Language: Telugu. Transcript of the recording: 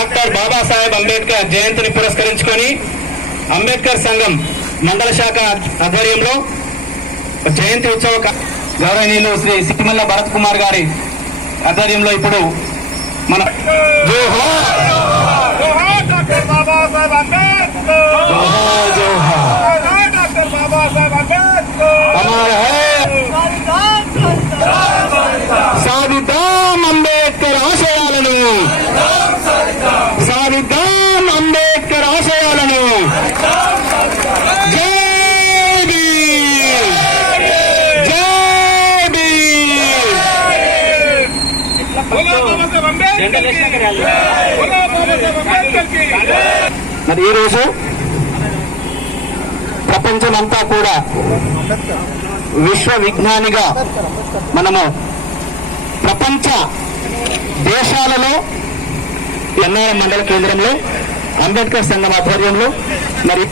డాక్టర్ బాబాసాహెబ్ అంబేద్కర్ జయంతిని పురస్కరించుకొని అంబేద్కర్ సంఘం మండల శాఖ ఆధ్వర్యంలో జయంతి ఉత్సవ గౌరవనీయులు శ్రీ సిక్కిమల్ల భరత్ కుమార్ గారి ఆధ్వర్యంలో ఇప్పుడు మన జోహార్! బాబాసాహెబ్ అంబేద్కర్ ఆశయాలను. మరి ఈరోజు ప్రపంచమంతా కూడా విశ్వ విజ్ఞానిగా మనము ప్రపంచ దేశాలలో ఎన్ఆర్ మండల కేంద్రంలో అంబేద్కర్ సంఘం ఆధ్వర్యంలో మరి